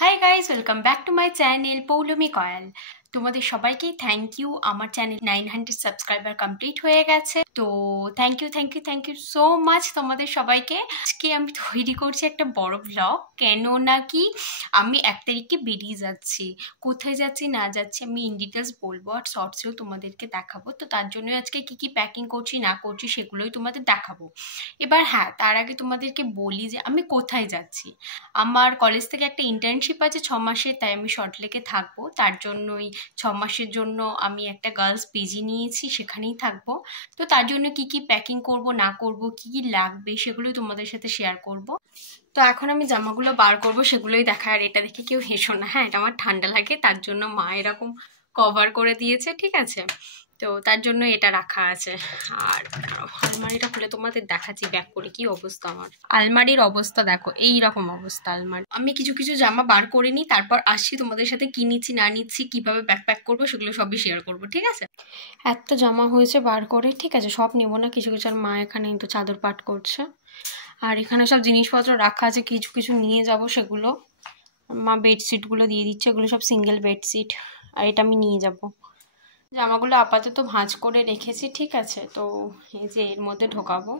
High guys, welcome back to my channel Poulomi Koyal. তোমাদের সবাইকেই thank you. আমার চ্যানেল 900 সাবস্ক্রাইবার কমপ্লিট হয়ে গেছে, তো থ্যাংক ইউ সো মাচ তোমাদের সবাইকে। আজকে আমি তৈরি করছি একটা বড় ব্লগ, কেন নাকি আমি 1 তারিখে বেরিয়ে যাচ্ছি। কোথায় যাচ্ছি না যাচ্ছি আমি ইন ডিটেলস বলবো, আর শর্টসেও তোমাদেরকে দেখাবো। তো তার জন্য আজকে কি প্যাকিং করছি না করছি সেগুলোই তোমাদের দেখাবো। এবার হ্যাঁ, তার আগে তোমাদেরকে বলি যে আমি কোথায় যাচ্ছি। আমার কলেজ থেকে একটা ইন্টার্নশিপ আছে 6 মাসের, তাই আমি সল্টলেকে থাকবো। তার জন্যই 6 মাসের জন্য আমি একটা গার্লস পিজি নিয়েছি, সেখানেই থাকবো। তো তার জন্য কি প্যাকিং করব না করব, কি লাগবে সেগুলোই তোমাদের সাথে শেয়ার করব। তো এখন আমি জামাগুলো বার করব, সেগুলোই দেখা। আর এটা দেখে কেউ হেসো না, হ্যাঁ, এটা আমার ঠান্ডা লাগে, তার জন্য মা এরকম কভার করে দিয়েছে, ঠিক আছে। তো তার জন্য এটা রাখা আছে। আর আলমারিটা খুলে তোমাদের দেখাচ্ছি ব্যাক করে কি অবস্থা। আমার আলমারির অবস্থা দেখো, এই রকম অবস্থা আলমারি। আমি কিছু জামা বার করে নিই, তারপর আসছি তোমাদের সাথে কি নিচ্ছি না নিচ্ছি, কিভাবে প্যাক করবো সেগুলো সবই শেয়ার করবো, ঠিক আছে। এত জামা হয়েছে বার করে, ঠিক আছে, সব নেবো না, কিছু আর মা এখানে তো চাদর পাট করছে। আর এখানে সব জিনিসপত্র রাখা আছে, কিছু নিয়ে যাব সেগুলো। মা বেডশিটগুলো দিয়ে দিচ্ছে, এগুলো সব সিঙ্গেল বেডশিট, আর এটা আমি নিয়ে যাব। জামাগুলো আপাতত ভাঁজ করে রেখেছি, ঠিক আছে। তো এই যে এর মধ্যে ঢোকাবো,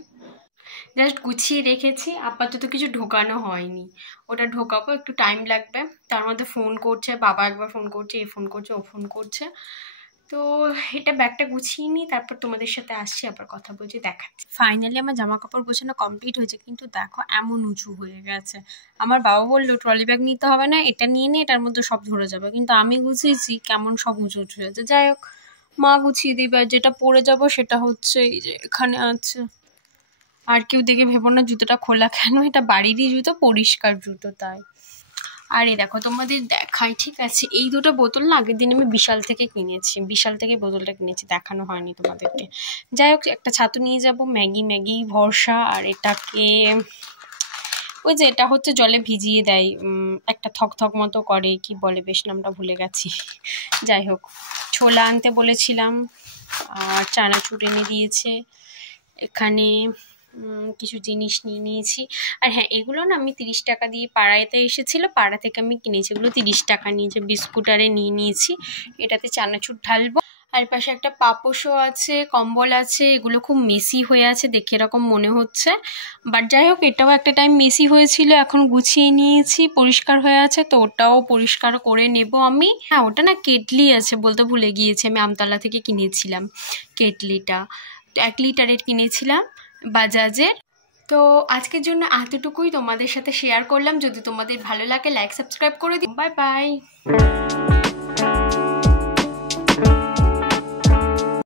জাস্ট গুছিয়ে রেখেছি, আপাতত কিছু ঢোকানো হয়নি। ওটা ঢোকাবো, একটু টাইম লাগবে। তার মধ্যে ফোন করছে বাবা, একবার ফোন করছে, এ ফোন করছে, ও ফোন করছে। তো এটা ব্যাগটা গুছিয়ে নিই, তারপর তোমাদের সাথে আসছি, আবার কথা বলছি, দেখাচ্ছি। ফাইনালি আমার জামা কাপড় গোছানো কমপ্লিট হয়েছে, কিন্তু দেখো এমন উঁচু হয়ে গেছে। আমার বাবা বললো ট্রলি ব্যাগ নিতে হবে না, এটা নিয়ে নে, এটার মধ্যে সব ধরে যাবে। কিন্তু আমি গুছিয়েছি, কেমন সব উঁচু হয়েছে। যাই হোক, মা গুছিয়ে দিবে। যেটা পরে যাব সেটা হচ্ছে এই যে এখানে আছে। আর কেউ দেখে ভেবো না জুতোটা খোলা কেন, এটা বাড়িরই জুতো, পরিষ্কার জুতো, তাই। আর এই দেখো তোমাদের দেখাই, ঠিক আছে। এই দুটো বোতল না আগের দিন আমি বিশাল থেকে কিনেছি, বিশাল থেকে বোতলটা কিনেছি, দেখানো হয়নি তোমাদেরকে। যাই হোক, একটা ছাতু নিয়ে যাব, ম্যাগি ভরসা। আর এটাকে ওই যে এটা হচ্ছে জলে ভিজিয়ে দেয়, একটা থক মতো করে, কি বলে বেশ, নামটা ভুলে গেছি। যাই হোক, ছোলা আনতে বলেছিলাম, আর চানাচুর এনে দিয়েছে। এখানে কিছু জিনিস নিয়ে নিয়েছি। আর হ্যাঁ, এগুলো না আমি 30 টাকা দিয়ে পাড়াতে এসেছিলো, পাড়া থেকে আমি কিনেছি, এগুলো 30 টাকা নিয়েছে। বিস্কুট আরে নিয়ে নিয়েছি, এটাতে চানাচুর ঢালবো। আর পাশে একটা পাপোশও আছে, কম্বল আছে, এগুলো খুব মেসি হয়ে আছে দেখে এরকম মনে হচ্ছে, বাট যাই হোক, এটাও একটা টাইম মেসি হয়েছিল, এখন গুছিয়ে নিয়েছি, পরিষ্কার হয়ে আছে। তো ওটাও পরিষ্কার করে নেব আমি। হ্যাঁ, ওটা না কেটলি আছে, বলতে ভুলে গিয়েছি, আমি আমতলা থেকে কিনেছিলাম কেটলিটা, 1 লিটারের কিনেছিলাম বাজাজের। তো আজকের জন্য এতটুকুই তোমাদের সাথে শেয়ার করলাম। যদি তোমাদের ভালো লাগে লাইক সাবস্ক্রাইব করে দিও। Bye bye.